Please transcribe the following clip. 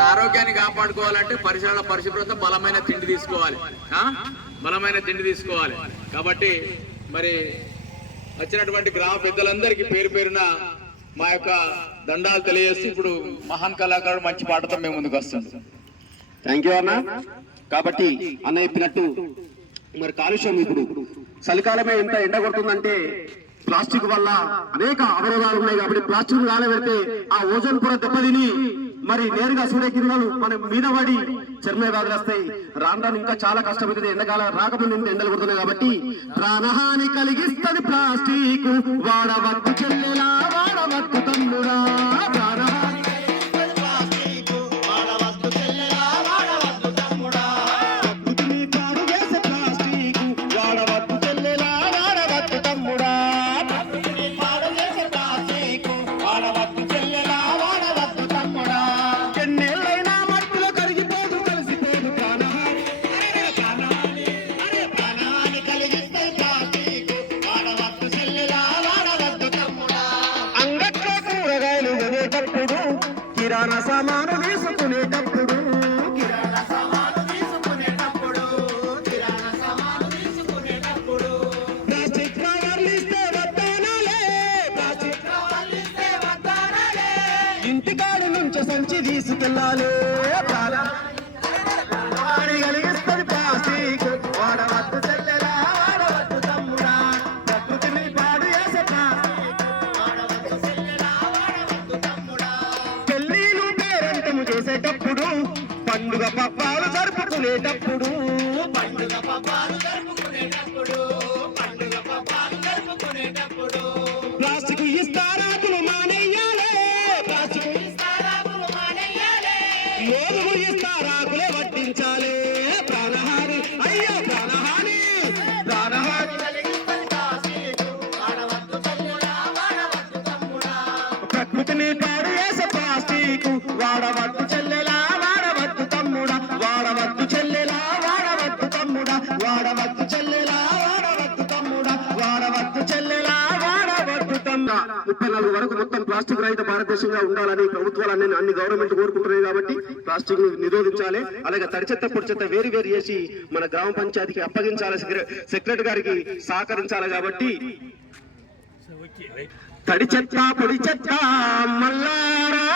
మన ఆరోగ్యాన్ని కాపాడుకోవాలంటే పరిశుభ్రత బలమైన తిండి తీసుకోవాలి, బలమైన తిండి తీసుకోవాలి. కాబట్టి మరి వచ్చినటువంటి గ్రామ పెద్దలందరికీ పేరు పేరున మా యొక్క దండాలు తెలియజేస్తూ ఇప్పుడు మహాన్ కళాకారుడు మంచి పాటతో మేము ముందుకు వస్తాం. థ్యాంక్ యూ అన్న. కాబట్టి అన్న చెప్పినట్టు మరి కాలుష్యం ఇప్పుడు చలికాలమే ఎంత ఎండ కొడుతుందంటే ప్లాస్టిక్ వల్ల అనేక అవరోధాలు ఉన్నాయి. కాబట్టి ప్లాస్టిక్ కాలబెడితే ఆ ఓజోన్ పొర దెబ్బతిని మరి నేరుగా సూర్యకిరణాలు మన మీద పడి చర్మ వ్యాధులు వస్తాయి. రాను ఇంకా చాలా కష్టపడుతుంది. ఎండకాలం రాకముందు ఎండలు కొడుతున్నాయి. కాబట్టి ప్రాణహాని కలిగిస్తుంది ప్లాస్టిక్, వాడవద్దు చెల్లెలా వాడవద్దు తమ్ముడా. కిరాణా సామాను తీసుకునేటప్పుడు ప్లాస్టిక్ కవర్లు ఇస్తే వద్దానాలే, ప్లాస్టిక్ కవర్లు ఇస్తే వద్దానాలే, ఇంటికాడి నుంచి సంచి తీసుకెళ్ళాలి. కలిగిస్తుంది ప్లాస్టిక్, వాడవద్దు చెల్లెలా వాడవద్దు తమ్ముడా. ప్రకృతిని పాడు చేసే చేసేటప్పుడు పండుగ పబ్బాలు జరుపుకునేటప్పుడు ప్లాస్టిక్ ఇస్తారాకులు మానేయాలే, ప్లాస్టిక్ లోదుగు ఇస్తారాకులే వడ్డించాలి. ప్రాణహాని అయ్యో ప్రాణహాని, ప్రాణహాని ప్రకృతిని పాడు చేసే ప్లాస్టిక్, వాడవద్దు చెల్లెలా వాడవద్దు తమ్ముడా, వాడవద్దు చెల్లెలా వాడవద్దు తమ్ముడా, వాడవద్దు చెల్లెలా వాడవద్దు తమ్ముడా, వాడవద్దు చెల్లెలా వాడవద్దు తమ్ముడా. 34 వరకు మొత్తం ప్లాస్టిక్ రహిత భారతదేశంగా ఉండాలని ప్రభుత్వాలన్నీ అన్ని గవర్నమెంట్ కోరుకుంటున్నాయి. కాబట్టి ప్లాస్టిక్ ను నిరోధించాలి. అలాగే తడి చెత్త పొడి చెత్త వేరు చేసి మన గ్రామ పంచాయతీకి అప్పగించాలి, సెక్రటరీ గారికి సహకరించాలి. కాబట్టి తడి చెత్త పొడి చెత్త మల్లారా